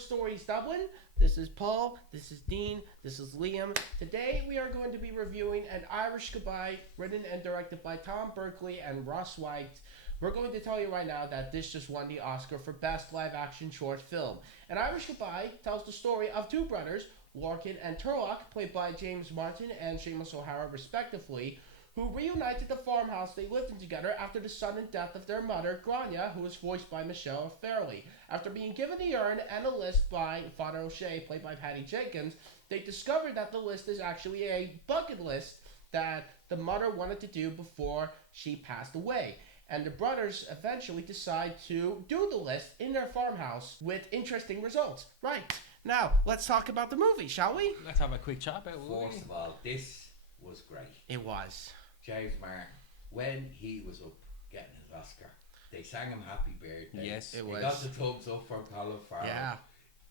Stories Dublin. This is Paul, this is Dean, this is Liam. Today we are going to be reviewing An Irish Goodbye, written and directed by Tom Berkeley and Ross White. We're going to tell you right now that this just won the Oscar for Best Live Action Short Film. An Irish Goodbye tells the story of two brothers, Larkin and Turlock, played by James Martin and Seamus O'Hara respectively, who reunited at the farmhouse they lived in together after the sudden death of their mother, Grania, who was voiced by Michelle Fairley. After being given the urn and a list by Father O'Shea, played by Paddy Jenkins, they discovered that the list is actually a bucket list that the mother wanted to do before she passed away. And the brothers eventually decide to do the list in their farmhouse with interesting results. Right, now let's talk about the movie, shall we? Let's have a quick chat about it. First of all, this was great. It was. James Martin, when he was up getting his Oscar, they sang him Happy Birthday. Yes, it He was. got the thumbs up from Colin Farrell. Yeah.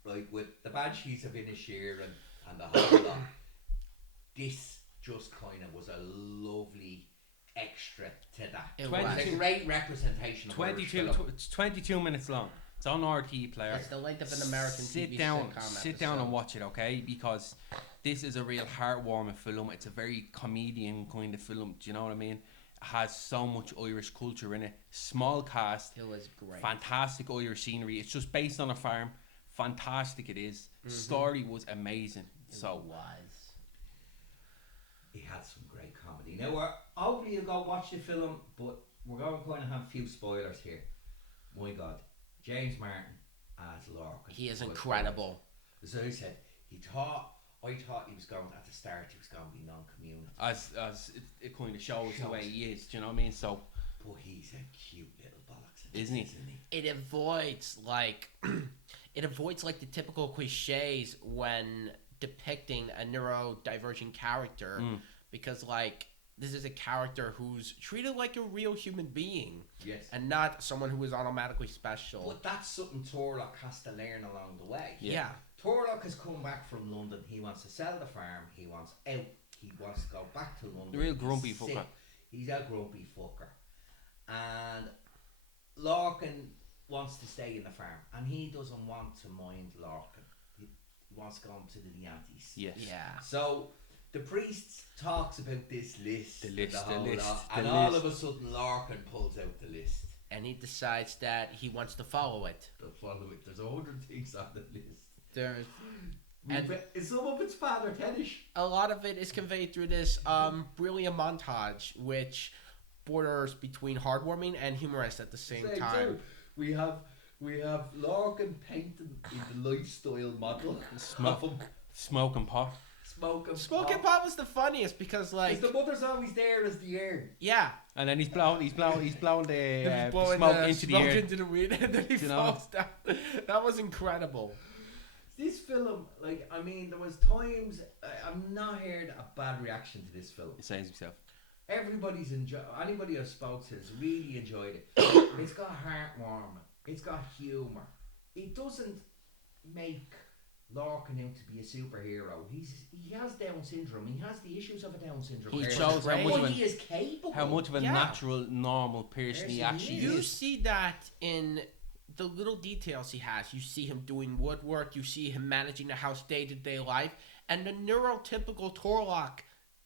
Like with the Banshees of Inisherin and the whole lot. This just kind of was a lovely extra to that. It was. It's a great representation of Irish 22, film. it's 22 minutes long. It's on RT player. It's the length of an American sit TV down, sitcom sit down episode. and watch it, okay? Because this is a real heartwarming film. It's a very comedian kind of film. Do you know what I mean? It has so much Irish culture in it. Small cast, It was great. fantastic Irish scenery. It's just based on a farm. Fantastic it is. Story was amazing. So It was. He had some great comedy. Now, we're hopefully you'll go watch the film, but we're going to kind of have a few spoilers here. My God, James Martin as Larkin. He is was incredible. great. As I said, I thought he was going, at the start, he was going to be non-communal. as it kind of shows the way he is. Do you know what I mean? So But he's a cute little bollocks. Isn't he? It avoids like the typical cliches when depicting a neurodivergent character because like this is a character who's treated like a real human being Yes. and not someone who is automatically special. But that's something Torlock has to learn along the way. Yeah. Torlock has come back from London. He wants to sell the farm. He wants out. He wants to go back to London. The real He's grumpy sick. fucker. He's a grumpy fucker. And Larkin wants to stay in the farm. And he doesn't want to mind Larkin. He wants to go to the Yankees. yes, Yeah. So the priest talks about this list. The and list, the whole list, lot, the and all list. of a sudden Larkin pulls out the list. And he decides that he wants to follow it. To follow it. There's 100 things on the list. There's And- Some of it's Father Tennish. a lot of it is conveyed through this brilliant montage which borders between heartwarming and humorous at the same time. We have Larkin painting in the lifestyle model. Smoke. of him smoking pot. smoking. Smoking pot was the funniest because like the mother's always there as the air. yeah. And then he's blowing the He's smoke blowing into the smoke air. into the weed and then he You know? falls down. That was incredible. This film, like, I mean, there was times I've not heard a bad reaction to this film. He says himself. Everybody's anybody I've spoke to has really enjoyed it. It's got heartwarming. It's got humour. It doesn't make Larkin out to be a superhero. He has Down syndrome. He has the issues of a Down syndrome. He It chose shows how much But of he an, is capable. how much of a Yeah. natural, normal person he Person actually he You is. see that in the little details he has. You see him doing woodwork. You see him managing the house day to day life. And the neurotypical Torlock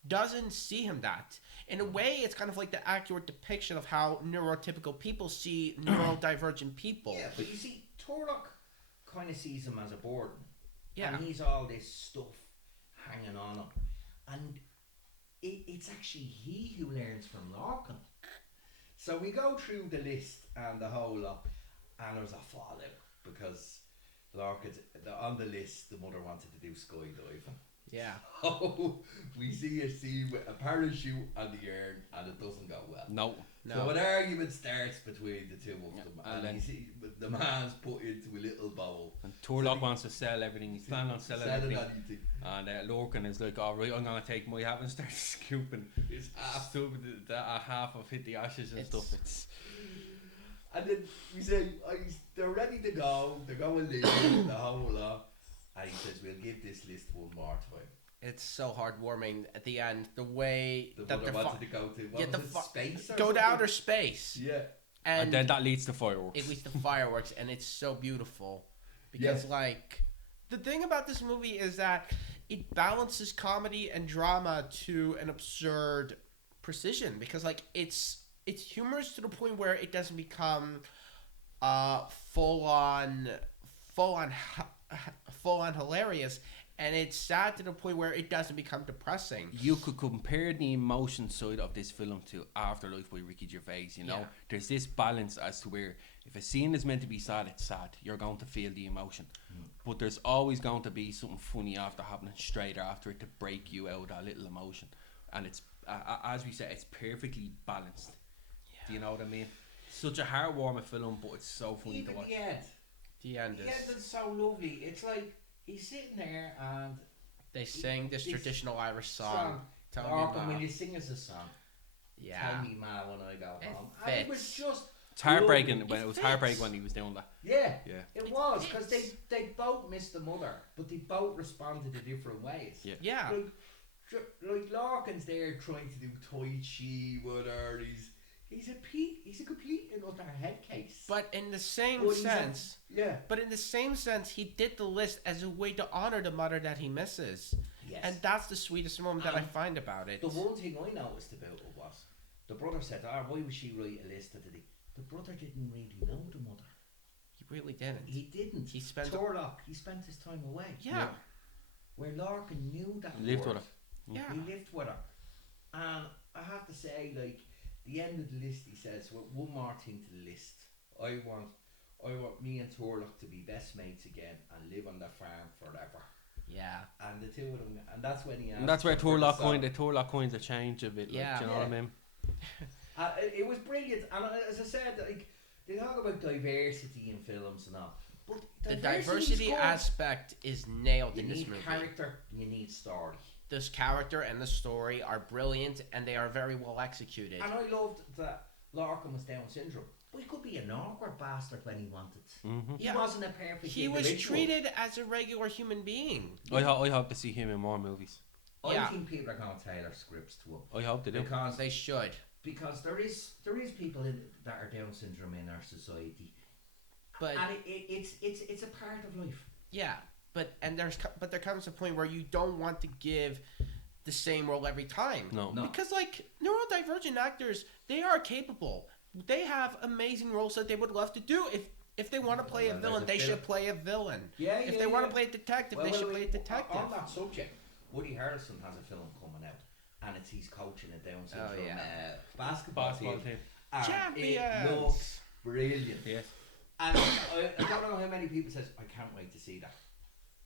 doesn't see him that. In a way, it's kind of like the accurate depiction of how neurotypical people see neurodivergent people. Yeah, but you see, Torlock kind of sees him as a burden. Yeah. And he's all this stuff hanging on him. And it's actually he who learns from Larkin. So we go through the list and the whole lot, and there's a fallout because Larkin's on the list. The mother wanted to do skydiving. Yeah. Oh, we see a scene with a parachute on the urn, and it doesn't go well. No. So an argument starts between the two of them, and and then- you see the man's put into a little bowl. And Turlock wants to sell everything. He's planning on selling Selling everything. anything. And Lorcan is like, all right, I'm gonna take my hat and start scooping. It's half. Stupid, a half of hit the ashes and It's- stuff. It's And then we say, they're ready to go, they're going to leave the whole lot. And he says, we'll give this list one more time. It's so heartwarming at the end. The way The that mother they're wanted to go to, what yeah, was the it, fu- space or go to something? outer space. Yeah. and And then that leads to fireworks. it leads to fireworks, and it's so beautiful. because Yes. like the thing about this movie is that it balances comedy and drama to an absurd precision, because like it's humorous to the point where it doesn't become uh full on full on full on hilarious, and it's sad to the point where it doesn't become depressing. You could compare the emotion side of this film to Afterlife by Ricky Gervais. You know, Yeah. there's this balance as to where if a scene is meant to be sad, it's sad. You're going to feel the emotion, but there's always going to be something funny after happening straight after it to break you out of that little emotion. And it's as we said, it's perfectly balanced. Do you know what I mean? Such a heartwarming film, but it's so funny to Even watch. the end. The end The is end is so lovely. It's like he's sitting there and they sing this This traditional Irish song. song. Tell me Larkin, Ma. when you sing us a song, Yeah. tell me ma when I go It home. And it was fits. just It's heartbreaking. lovely. When it was fits. heartbreaking when he was doing that. Yeah, Yeah. it It was because fits. they both missed the mother, but they both responded in different ways. Yeah. Yeah. Like Larkin's there trying to do Tai Chi with her. He's a complete and utter head case. But in the same Well, he's a- sense, yeah, but in the same sense, he did the list as a way to honor the mother that he misses, yes. and that's the sweetest moment that I And find about it. the one thing I noticed about it was the brother said, why would she write a list of the brother didn't really know the mother. He really didn't. He didn't. He spent- Torlock. He spent his time away. Yeah. Where Larkin knew that. Lived word. with her. Yeah. He lived with her. And I have to say, like, the end of the list, he says, well, one more thing to the list. I want me and Torlock to be best mates again and live on the farm forever. Yeah. And the two of them, and that's when he asked And that's where her for the song. Turlock coins a change a bit. Yeah. Like, do you know what I mean? It was brilliant. And as I said, like, they talk about diversity in films and all. But The diversity's diversity good. aspect is nailed You in this need movie. character, you need story. This character and the story are brilliant, and they are very well executed. And I loved that Larkin was Down syndrome. But he could be an awkward bastard when he wanted. Mm-hmm. He Yeah. wasn't a perfect He was individual. treated as a regular human being. I hope to see him in more movies. I Yeah. think people are going to tailor scripts to him. I hope they do. Because They should. there is people that are Down syndrome in our society. But And it's a part of life. yeah, but there comes a point where you don't want to give the same role every time. No. No. Because like neurodivergent actors, they are capable. They have amazing roles that they would love to do. If they want to play a Well, villain, there's a they film- should play a villain. Yeah, If they want to play a detective, they should play a detective. On that subject, Woody Harrelson has a film coming out, and it's he's coaching a Down syndrome basketball team. And Champions. It looks brilliant. Yes. And I don't know how many people says I can't wait to see that.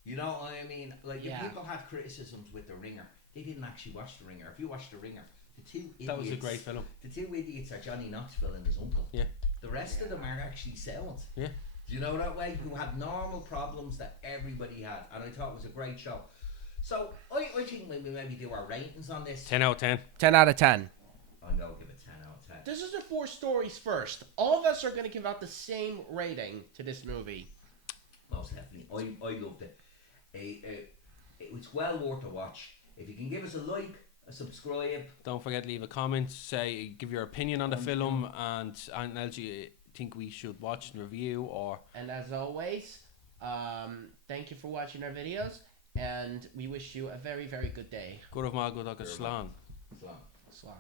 You know what I mean? Like Yeah. if people had criticisms with The Ringer, they didn't actually watch The Ringer. If you watch The Ringer, the two idiots, That was a great film. the two idiots are Johnny Knoxville and his uncle. Yeah. The rest of them are actually sound. Yeah. Do you know that way? Who had normal problems that everybody had, and I thought it was a great show. So I think we maybe do our ratings on this. 10 out of 10. 10 out of 10. I'm gonna give it 10 out of 10. This is the 4 stories first. All of us are going to give out the same rating to this movie. Most definitely, I loved it. It was well worth a watch. If you can give us a like, a subscribe. Don't forget to leave a comment, say, give your opinion on the film, and anything else you think we should watch and review, or And as always, thank you for watching our videos, and we wish you a very, very good day. good of my good, like a slan. So. Slán.